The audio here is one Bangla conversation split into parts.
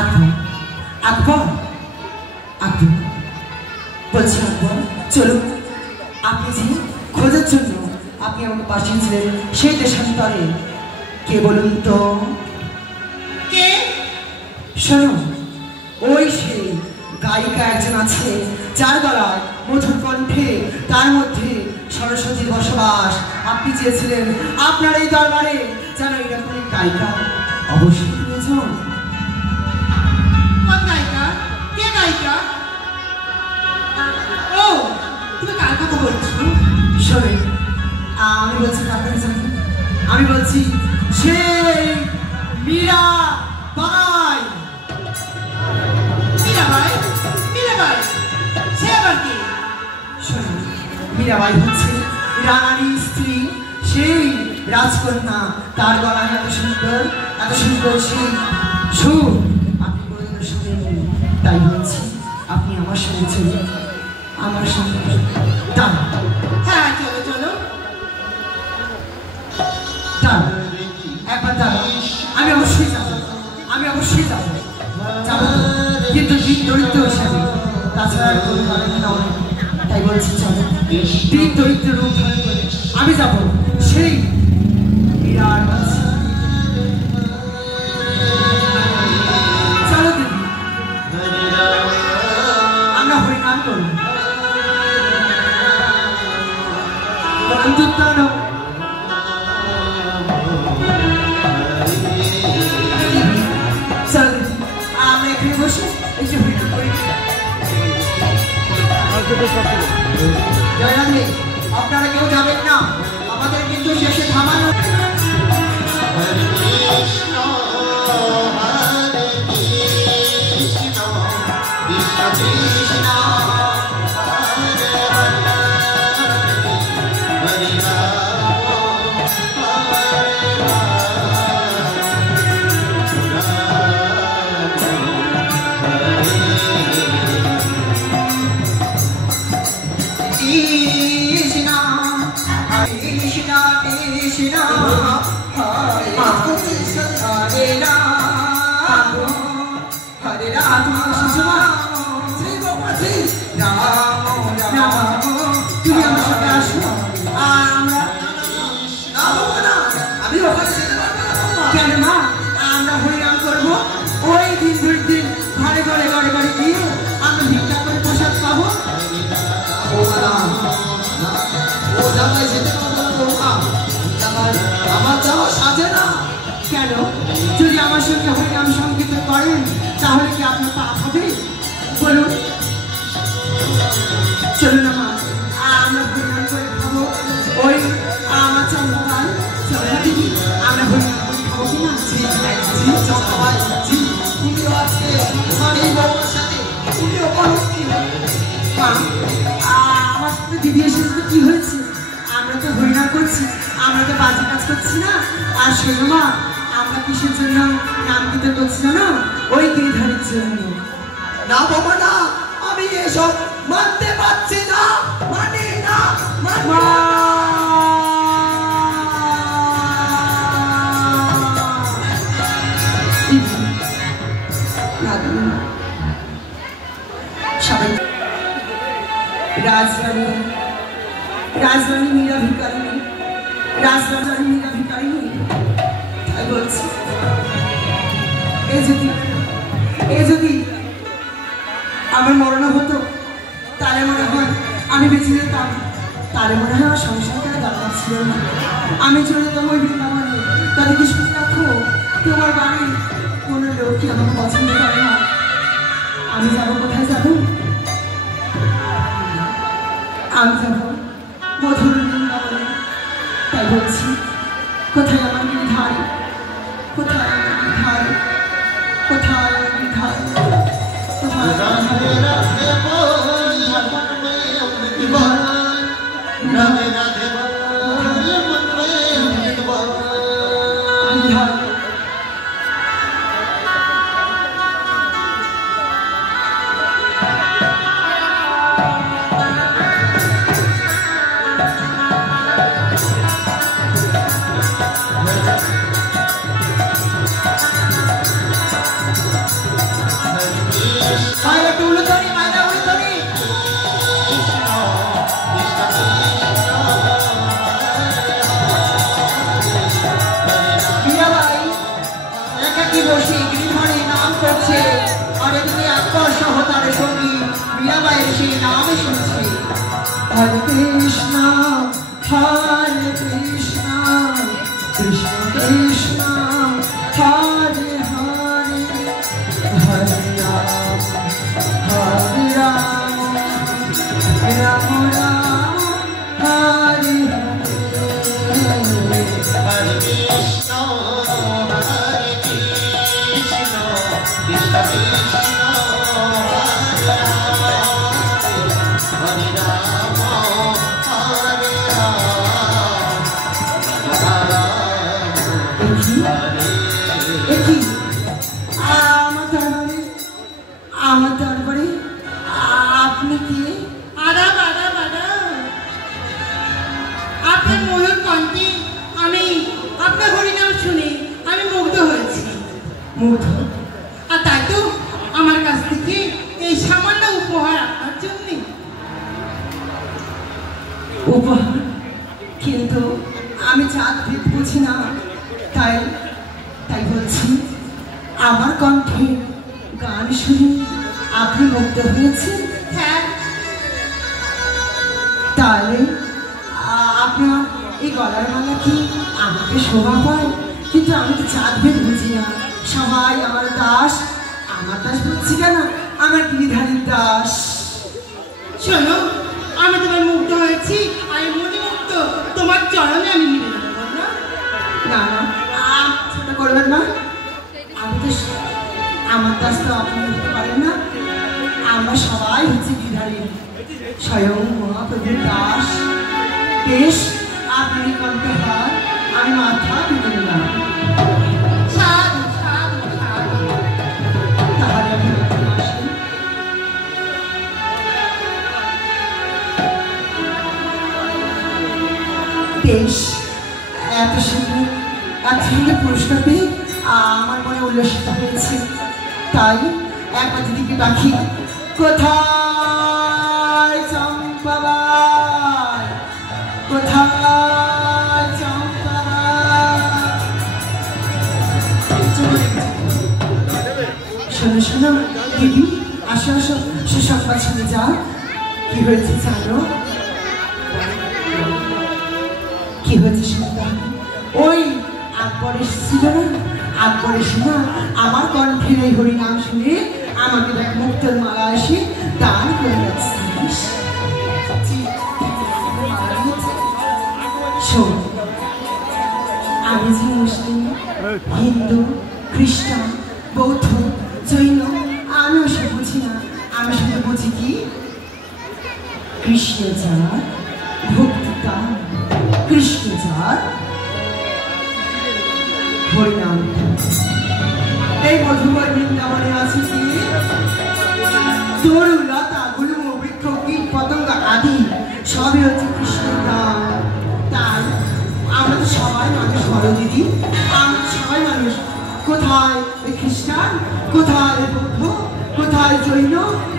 আকবর আকবর আকবর বলছি আকবর চলুন। আপনি যে খোঁজার জন্য আপনি আমাকে পাঠিয়েছিলেন সেই দেশান্তরে কে বলুন তো? কে? শোনো, ওই সেই গায়িকা একজন আছে যার গলায় মধুর কণ্ঠে, তার মধ্যে সরস্বতীর বসবাস। আপনি চেয়েছিলেন আপনার এই দরবারে যেন এরকম গায়িকা অবশ্যই প্রয়োজন। কোন গায়িকা? কে গায়িকা? ও, তুমি কার কথা বলছো? শোনে, আমি বলছি আপনাকে জানি, আমি বলছি সেই মীরাবাই। মীরাবাই? মীরাবাই সে আবার কি? শোনো, মীরাবাই হচ্ছে রানীর স্ত্রী, সেই রাজকন্যা। তার গলায় এত সুন্দর সেই সুর আপনি কোনোদিনও শুনেননি। তাই বলছি আপনি আমার সঙ্গে চলুন, আমার সঙ্গে দাঁড়ান। হ্যাঁ চলো চলো। দাঁড়ান, একবার দাঁড়ান। আমি অবশ্যই যাবো, আমি অবশ্যই যাবো, যাবো কিন্তু দিন দরিদ্র হিসাবে, তাছাড়া কোনো কারণ নয়। তাই বলছি চলো, দিন দরিদ্র রূপ ধারণ করে আমি যাবো সেই বিরাট কাছে। চলো দিদি, আমরা হরিনাম করব। চলো আমরা এখানে বসে একটু হরিনাম করি। জয়রাধে, আপনারা কেউ যাবেন না, আমাদের কিন্তু শেষে থামানো। হরে কৃষ্ণ হরে কৃষ্ণ কৃষ্ণ কৃষ্ণ হরে হরে হরে রাম হরে তুমি আমার সাথে আসো। কেন মা, আমরা হরিনাম করবো। ওই দিন দুই দিন ঘরে ঘরে ঘরে ঘরে গিয়ে আমরা ভিক্ষা করে প্রসাদ পাবো। আমার যাওয়া সাজে না। কেন? যদি আমার সঙ্গে হরিনাম সংকীর্তন করেন তাহলে কি আপনার পাপ হবে? বলুন, চলুন না মা, আমরা হরিনাম করে খাবো। ওই আমার চন্দ্রকাল দিদি, আমরা হরিনাম করে খাবো কিনা? তুমিও আজকে তোমার এই বাবার সাথে তুমিও করো কি? মা, আমার সাথে দিদি এসেছে তো কি হয়েছে? আমরা তো হরিনাম করছি, আমরা তো বাজে কাজ করছি না। আর শোনো মা, আমরা কিসের জন্য নাম কীর্তন করছি জানো? ওই গিরিধারীর জন্য। না বাবা না, আমি এসব মানতে পারছি না, মানি না। সবাই রাজরানী মীরা ভিকারিনী, রাজরানী মীরা ভিকারিনী। তাই বলছি, এ যদি আমার মরণ হতো তাহলে মনে হয় আমি বেঁচে যেতাম, তাহলে মনে হয় আমার সংসার করা দরকার ছিল না। আমি চলে যেতাম ওই বৃন্দাবনে। তাদের কি শুনে রাখো, তোমার বাড়ি কোনো লোকই আমাকে পছন্দ করে না। আমি যাবো কোথায় যাবো? আমি যাবো মধুর বৃন্দাবনে। তাই বলছি, কোথায় আমার গিরিধারী, কোথায় আমার গিরিধারী, কোথায় আমার গিরিধারী, কোথায় রাধে রাধে বল মন মে অমৃত বল, রাধে রাধে বল মন মে অমৃত বল। গিরিধারী। হচ্ছে আর এদিকে আকবর সহ তার সঙ্গী মীরাবাইয়ের সেই নামে শুনছে হরে কৃষ্ণ কৃষ্ণ কৃষ্ণ হরে হরে হরে রাম রাম রাম হরে Hare Krishna, Hare Krishna, Krishna Krishna, Hare Hare, Hare Rama, Hare Rama, দেখি আমার দরবারে আপনি কে? আদাব আদাব আদাব। আপনার ময়ূর কণ্ঠে আমি আপনার হরিনাম শুনে আমি মুগ্ধ হয়েছি। মুগ্ধ? আর তাই তো আমার কাছ থেকে এই সামান্য উপহার আপনার জন্য। উপহার? কিন্তু আমি জাত ভেদ বুঝি না, তাই বলছি আমার কণ্ঠে গান শুনে আপনি মুগ্ধ হয়েছেন। হ্যাঁ, তাহলে আপনার এই গলার মালা কি আমাকে শোভা পায়? কিন্তু আমি তো জাত ভেদ বুঝি না, সবাই আমার দাস বলছি কেন, আমার গিরিধারীর দাস। শোনো, আমি তোমার মুগ্ধ হয়েছি, আমি মনে মুগ্ধ, তোমার চরণে আমি নিবেদন করব না। না না, সেটা করবেন না। আমি তো আমার দাস তো আপনি হতে পারেন না, আমরা সবাই হচ্ছে গিরিধারী, স্বয়ং মহাপ্রভুর দাস। বেশ, আপনি কণ্ঠহার আমি মাথা পেতে নিলাম। সাধু সাধু সাধু। তাহলে আমি আসি। বেশ, এত সুন্দর পুরস্কার পেয়ে আমার মনে উল্লসিত হয়েছে, তাই একবার দিদিকে ডাকি। কোথায় চম্পাবাই, কোথায় চম্পাবাই? শোনো শোনো দিদি, আসো আসো, সুসংবাদ শুনে যাও। কি হয়েছে জানো? কি হয়েছে শুনতে হবে? ওই আকবর এসেছিল না, আকবর এসে না আমার কণ্ঠের এই হরিনাম শুনে আমাকে দেখ মুক্তোর মালা এসে দান করে যাচ্ছিস। শোন, আমি যে মুসলিম, হিন্দু, খ্রিস্টান, বৌদ্ধ, জৈন, আমি ওসব বুঝি না। আমি শুধু বুঝি কি কৃষ্ণ যার ভক্তি তার, কৃষ্ণ যার হরিনাম। এই মধুময় বৃন্দাবনে আছে কি তরু, লতা, গুল্ম, বৃক্ষ, কীট, পতঙ্গ আদি সবই হচ্ছে কৃষ্ণের নাম। তাই আমরা তো সবাই মানুষ, বড় দিদি, আমরা সবাই মানুষ। কোথায় খ্রিস্টান, কোথায় বৌদ্ধ, কোথায় জৈন,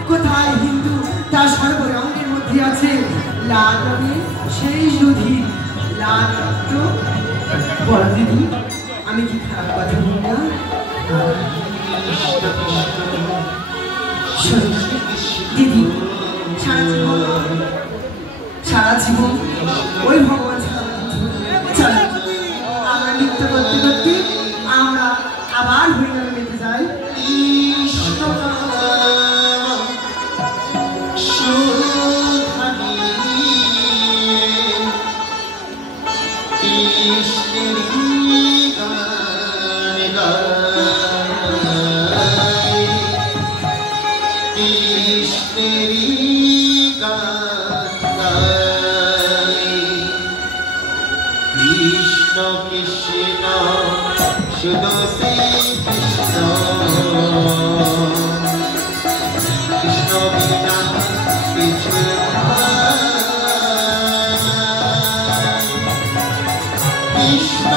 কোথায় হিন্দু, তার সর্বরঙ্গের মধ্যে আছে লাল রঙের সেই নদীর লাল রক্ত। বড় দিদি, আমি কি খারাপ কথা বললাম? দিদি, সারা জীবন ওই ভগবান চলো আমরা নৃত্য করতে করতে আমরা আবার হরিনামে মেতে যাই। শুধু শ্রী কৃষ্ণ, কৃষ্ণ বিনা কিছু কৃষ্ণ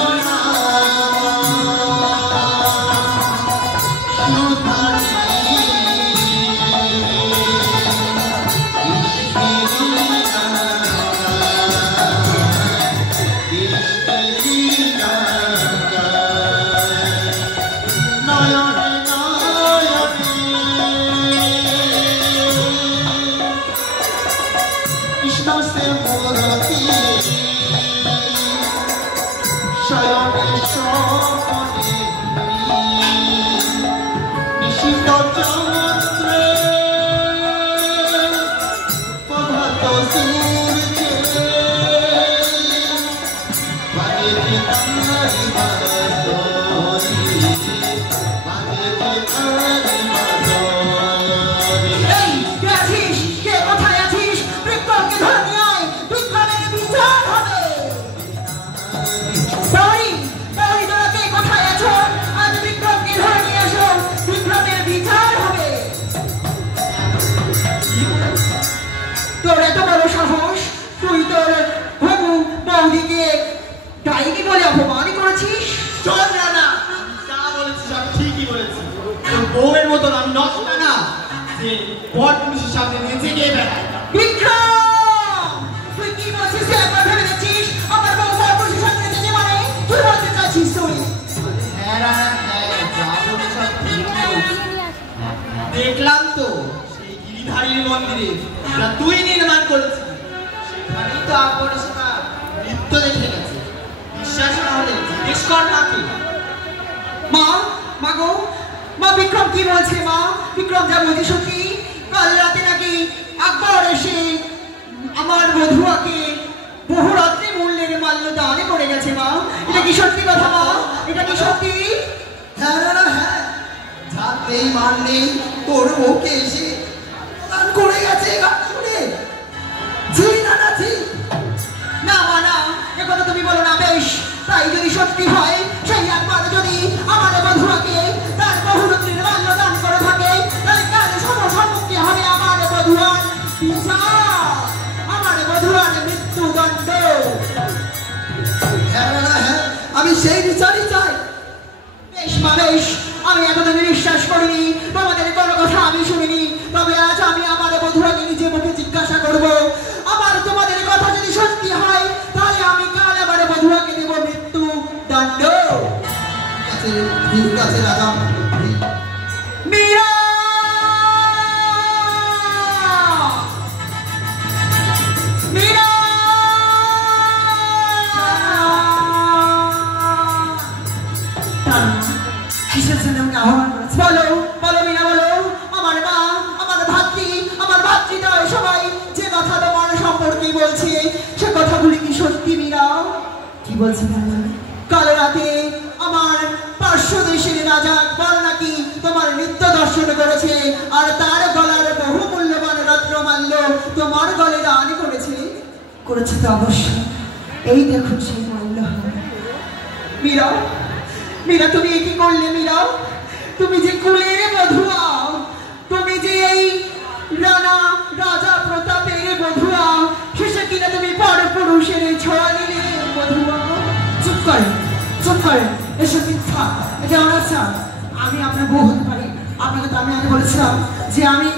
সাহস তুই তোর হবু বৌদিকে ডাইনি বলে অপমান করেছিস? চল না, যা বলেছিস আমি ঠিকই বলেছি। তোর বউয়ের মতন আমি নষ্ট না যে বট পুলিশের সামনে নেচে গিয়ে বেড়ায়। বিক্রম, তুই কি বলছিস? তুই একবার ভেবে দেখছিস আমার বউ বড় পুলিশের সামনে নেচেছে মানে? তুই বলতে চাচ্ছিস তুই? হ্যাঁ রানা, হ্যাঁ, যা বলে সব ঠিক বলছিস। দেখলাম তো সেই গিরিধারীর মন্দিরে যা তুই নির্মাণ করেছিস, সেখানেই তো আকবরের সেনা নৃত্য দেখে গেছে। বিশ্বাস না হলে জিজ্ঞেস কর নাকি। মা, মা গো, মা বিক্রম কি বলছে? মা বিক্রম যা বলছে সত্যি? কাল রাতে নাকি আকবর এসে আমার বধুয়াকে বহুরাত্রি মূল্যের মাল্য দানে করে গেছে। মা এটা কি সত্যি কথা? মা এটা কি সত্যি? হ্যাঁ রানা, হ্যাঁ, যাতেই মান নেই তোর বউকে এসে দান করে গেছে গান শুনে। জি রানা, জি। না মা না, এ কথা তুমি বলো না। বেশ, তাই যদি সত্যি হয়, সেই একবার যদি আমার বধুয়াকে তার বহুরাত্রির মাল্য দান করে থাকে, তাহলে কার সম্মুখে হবে আমার বধুয়ার বিচার, আমার বধুয়ার মৃত্যুদণ্ড। হ্যাঁ রানা, হ্যাঁ, আমি সেই বিচারই চাই। বেশ মা, বেশ। আমি এতদিন বিশ্বাস করিনি, তোমাদের কোনো কথা আমি শুনিনি। তবে আজ আমি আমার বধুয়াকে নিজে মুখে জিজ্ঞাসা করব। আমার তোমাদের কথা যদি সত্যি হয়, তাহলে আমি কাল আমার বধুয়াকে দেব মৃত্যু দণ্ড। ঠিক আছে রাজা। মীরা, মীরা, কিসের জন্য আমাকে আহ্বান করেছে? বলো, বলো মীরা, বলো। আমার মা, আমার ভাতৃ, আমার ভাতৃদ্বয় সবাই যে কথা তোমার সম্পর্কে বলছে, সে কথাগুলি কি সত্যি মীরা? কি বলছে? কাল রাতে আমার পার্শ্ব দেশের রাজা আকবর নাকি তোমার নৃত্য দর্শন করেছে, আর তার গলার বহু মূল্যবান রত্নমাল্য তোমার গলে দান করেছে। করেছে তো অবশ্যই। এই দেখুন সেই মূল্য। মীরা, মীরা, তুমি কি করলে? মীরা, তুমি যে কুলের বধুয়া, তুমি যে এই রাজা প্রতাপের বধুয়া, শেষে কিনা তুমি পর পুরুষের ছোঁয়া নিলে বধুয়া। চুপ করে, চুপ করে, এসব মিথ্যা, এটা অনাচার। আমি আপনার বউ হতে পারি। আপনাকে তো আমি আগে বলেছিলাম যে আমি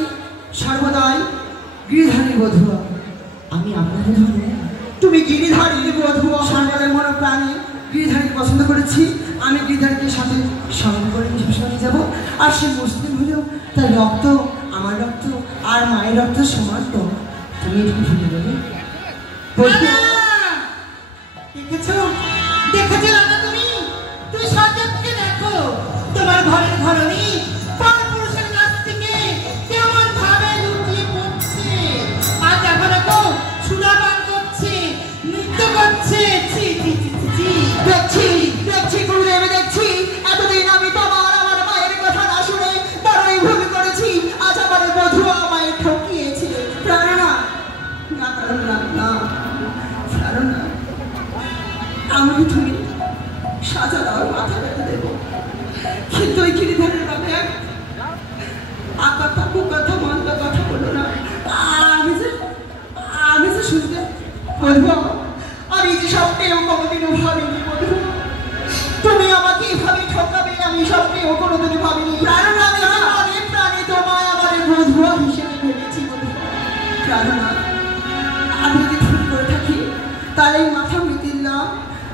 সর্বদাই গিরিধারী বধুয়া। আমি আপনার বধুয়া নই। তুমি গিরিধারীর বধুয়া। সর্বদাই মনে প্রাণে গিরিধারীকে পছন্দ করেছি। আমি গিরিধারীকে সাথে স্মরণ করে শ্মশানে যাব। আর সে মুসলিম হলেও তার রক্ত আমার রক্ত আর মায়ের রক্ত সমান। তো তুমি এটুকু ভুলে দেবে? দেখেছো, দেখেছো রানা, তুমি সত্যকে দেখো। তোমার ঘরের ঘরণী পরপুরুষের কাছ থেকে কেমন ভাবে লুকিয়ে পড়ছে। আর দেখো দেখো, সুরাপান করছে, নৃত্য করছে। ছি ছি ছি ছি ছি। দেখছি, দেখছি গুরুদেব, দেখছি। এতদিন আমি তোমার আমার মায়ের কথা না শুনে বড়ই ভুল করেছি। আজ আমার বধুয়া আমায় ঠকিয়েছে। প্রাণনা, না প্রাণনা, না প্রাণনা, আমি তুমি সাজা দেওয়ার মাথা বেঁধে দেব, কিন্তু ওই গিরিধারের নামে এক আকাতা কুকাতা মন্দ কথা বলো না। আমি যে শুনতে বলবো, আমি যে স্বপ্নেও কোনোদিনও ভাবিনি বধুয়া তুমি আমাকে এভাবে ঠকাবে, আমি স্বপ্নেও কোনোদিনও ভাবিনি। প্রাণনা, আমি অনেক প্রাণে তোমায় আমার বধুয়া হিসেবে ভেবেছি বধুয়া। প্রাণনা, আমি যদি ভুল করে থাকি তাহলে মাথা মিটিল না।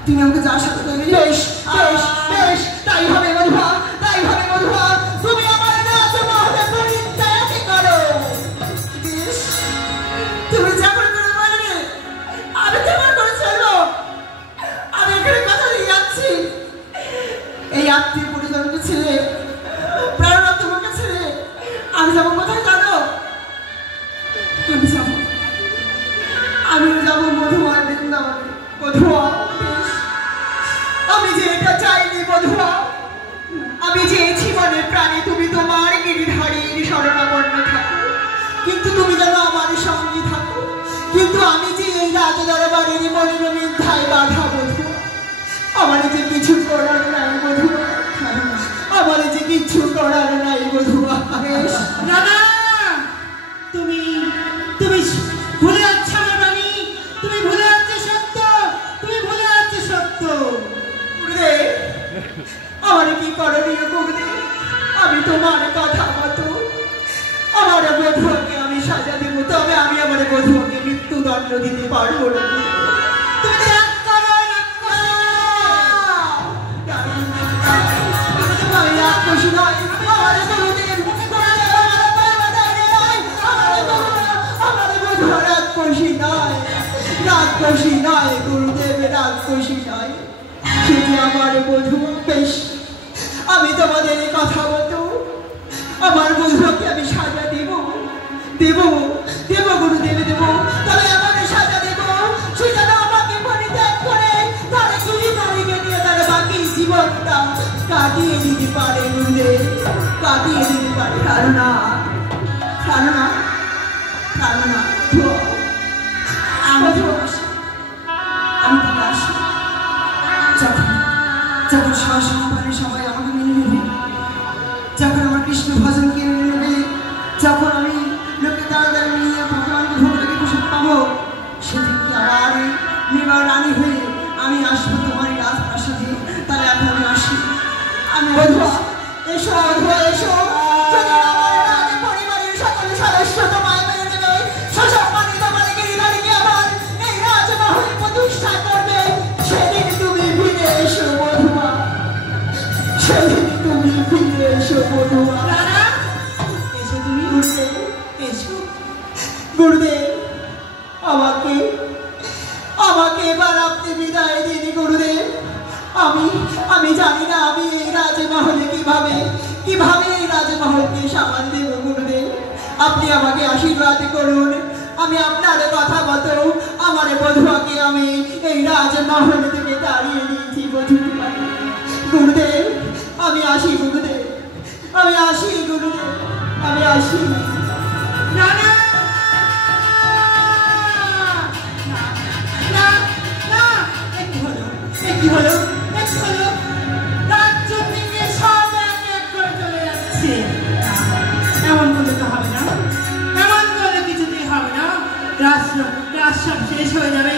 তুমি আমাকে যার সাথে দেবে। বেশ, বেশ, বেশ, তাই হবে বধুয়া, তাই হবে বধুয়া। তুমি আমার নাচ মহলে পরিত্যাগ করো। বেশ, তুমি যেমন করে বলবে আমি তেমন করে চলবো। আমি এখানে কথা দিয়ে যাচ্ছি। এই আত্মীয় পরিজনকে ছেড়ে, প্রাণনা তোমাকে ছেড়ে আমি যাবো কোথায় জানো? আমি যাবো, আমিও যাবো মধুয়া বৃন্দাবনে। বধুয়া, আমি যে এটা চাইনি বধুয়া, আমি চেয়েছি মনে প্রাণে তুমি তোমার গিরিধারীর শরণাপন্ন থাকো, কিন্তু তুমি যেন আমার সঙ্গে থাকো। কিন্তু আমি যে এই রাজ দরবারের মলিন মিথ্যায় বাধা বধুয়া, আমার যে কিছু করার নাই বধুয়া, আমার যে কিছু করার নাই বধুয়া। রানা, তুমি ভুলে যাচ্ছ আমার কথা মতো আমার বধূকে আমি সাজা দেব, তবে আমি আমার বধূকে মৃত্যুদণ্ড দিতে পারবো না। তুমি রাগ করো, রাগ করো। আমি রাক্ষসী নয়, আমার গুরুদেব আমার বধূ রাক্ষসী নয়, রাক্ষসী নয় গুরুদেব, রাক্ষসী নয়। সে যে আমার বধূ। বেশ, আমি তোমাদের কথা মতো আমার বধূকে আমি সাজা দেব, দেব দেব গুরুদেব, দেব। তবে এমন সাজা দেব সেটা আমাকে পরিত্যাগ করে তারা গিরিধারীকে নিয়ে তারা বাকি জীবনটা কাটিয়ে দিতে পারে গুরুদেব, কাটিয়ে দিতে পারে। ধারণা ধারণা ধারণা আমি তাকে আসি যখন যখন সহসম্পানে সবাই আমাকে মেনে নেবে, যখন আমার কৃষ্ণ ভজনকে মেনে নেবে, যখন আমি লোকে তাড়াতাড়ি নিয়ে ভগবানকে ভোগ রেখে প্রসাদ পাবো, সেদিনকে আবার মেবার রানী হয়ে আমি আসবো তোমার এই রাজপ্রাসাদে। তাহলে এখন আমি আসি। আমি বধূ, এসো বধূ, এসো। যদি আমার রাজ পরিবারের সকল সদস্য তোমায় মেনে নেবে, সসম্মানে তোমার গিরিধারীকে আবার এই রাজমহলে প্রতিষ্ঠা করবে, সেদিন তুমি ফিরে এসো বধূয়া, সেদিন তুমি ফিরে এসো বধূয়া। রানা, এসো তুমি। গুরুদেব, এসো। গুরুদেব, আমাকে আমাকে এবার আপনি বিদায় দিন গুরুদেব। আমি জানি না আমি এই রাজমহলে কিভাবে এই রাজমহলকে সামাল দেব গুরুদেব। আপনি আমাকে আশীর্বাদ করুন। আমি আপনার কথা মতো আমার বধূকে আমি এই রাজমহল থেকে তাড়িয়ে দিয়েছি বধূকে। গুরুদেব, আমি আসি গুরুদেব, আমি আসি গুরুদেব, আমি আসি। রানা, না, না, কি হলো? কি হলো? কি হলো? রাজ্য থেকে সব এক করে চলে যাচ্ছে। এমন করলে তো হবে না, এমন করলে কিছুতেই হবে না। রাজ সব শেষ হয়ে যাবে।